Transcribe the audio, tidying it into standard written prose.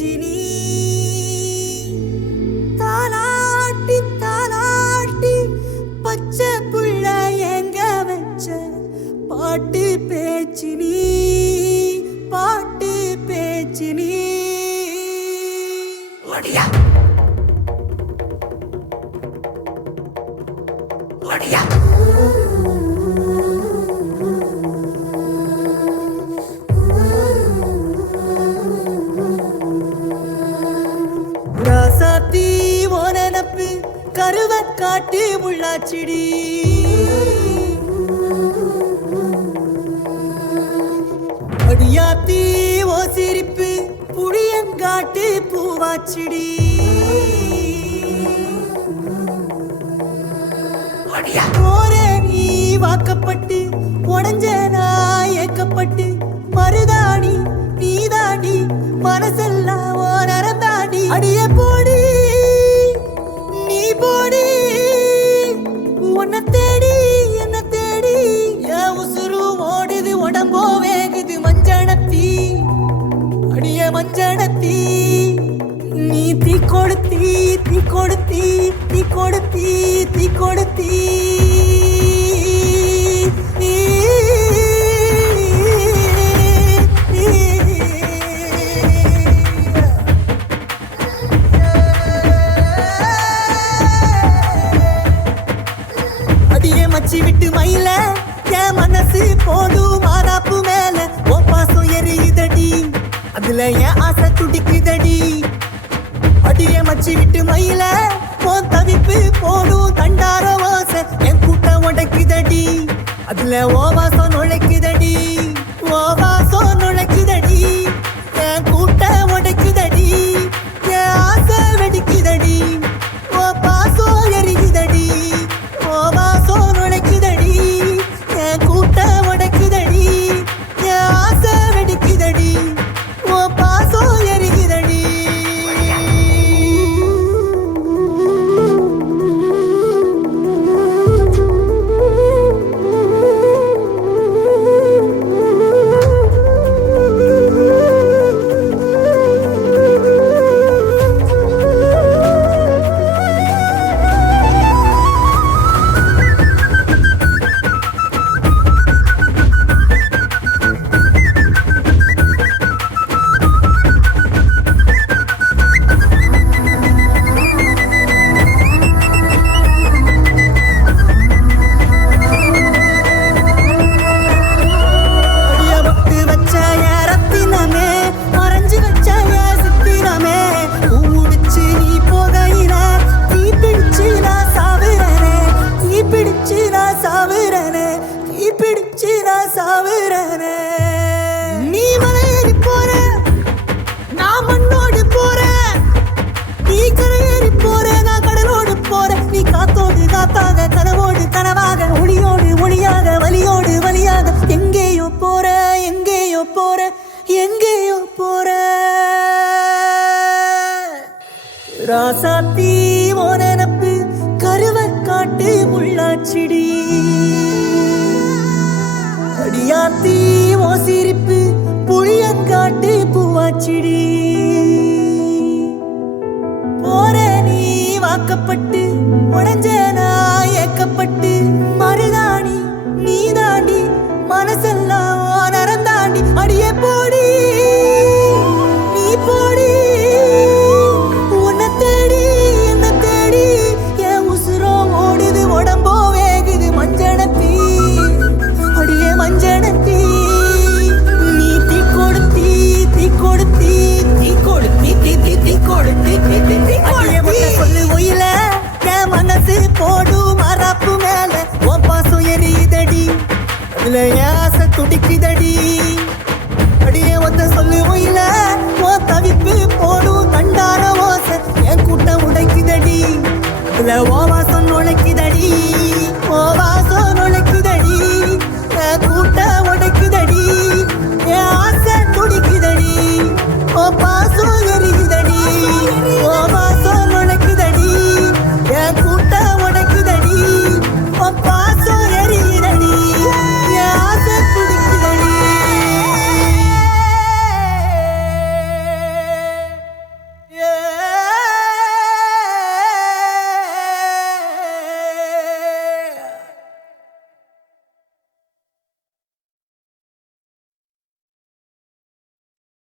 பேச்சு நீ தாலாட்டி தாலாட்டி பச்சை புள்ள எங்க வச்ச பாட்டு பேச்சு நீ பாட்டு பேச்சு நீ ஒடியா ஒடியா ராசாத்தி ஓனப்பு கருவ காட்டு முள்ளாச்சிடி அடியாத்தி ஓ சிரிப்பு புளியங்காட்டு பூவாச்சிடி ஓரே நீ வாக்கப்பட்டு உடஞ்ச நான் ஏக்கப்பட்டு மருதாணி நீதாண்டி மனசெல்லாம் ஓ நரந்தாண்டி அடிய போடி நீ போடி உன்னை தேடி என்ன தேடி என் உசுரு ஓடுது உடம்போ வேகுது மஞ்சனத்தி அடிய மஞ்சனத்தி நீ தீ கொடுத்தி தீ கொடுத்தி தீ கொடுத்தி தீ கொடுத்தி அடியே மச்சி விட்டு மயில என் மனசு போடும் மாறாப்பு மேல ஓ பாசம் எரியுதடி அதுல என் ஆசை துடிக்குதடி அடியே மச்சி விட்டு மயில போன் தவிப்பு போடும் தண்டார வாச என் கூட்டம் உடைக்குதடி அதுல ஓ வாசம் நுழைக்குதடி ஓ வாசம் நுழைக்குதடி என் கூட்டம் உடைக்குதடி என் ஆசை வெடிக்குதடி ஓ பாசம் எரிக்குதடி ஓ வாசம் நுழைக்குதடி என் கூட்டம் உடைக்குதடி என் ஆசை வெடிக்குதடி ஓ பாசம் எரிக்குதடி நீ மலையேறி போற நான் மண்ணோடு போற நீ கரையேறி போற நான் கடலோடு போற நீ காத்தோடு காத்தாக கனவோடு கனவாக ஒளியோடு ஒளியாக வலியோடு வலியாக எங்கேயோ போற எங்கேயோ போற எங்கேயோ போற ராசாத்தி ஓனப்பு கருவ காட்டு முள்ளாச்சிடி அடியாத்தி ஓ சிரிப்பு புளியங்காட்டு பூவாச்சிடி போற நீ வாக்கப்பட்டு உடஞ்ச நான் ஏக்கப்பட்டு மருதாணி நீதாண்டி மனசெல்லாம் ஓ நரந்தாண்டி அடிய போடி நீ போடி உன்னை தேடி என்ன தேடி என் உசுரோ ஓடுது உடம்போ வேகுது மஞ்சனத்தி அடியே மஞ்சனத்தி நீ தீ கொடுத்தி தீ கொடுத்தி தீ கொடுத்தி தீ தீ தீ கொடுத்தி தீ தீ தீ கொடுத்தி சொல்லு ஒயில என் மனசு போடும் மரப்பு மேல ஓ பாசம் எரியுதடி அதுல என் ஆசை துடிக்குதடி அடியே ஒத்த சொல்லு ஒயில ஓ தவிப்பு போடும் தண்டார ஓசை என் கூட்டம் உடைக்குதடி அதுல ஓ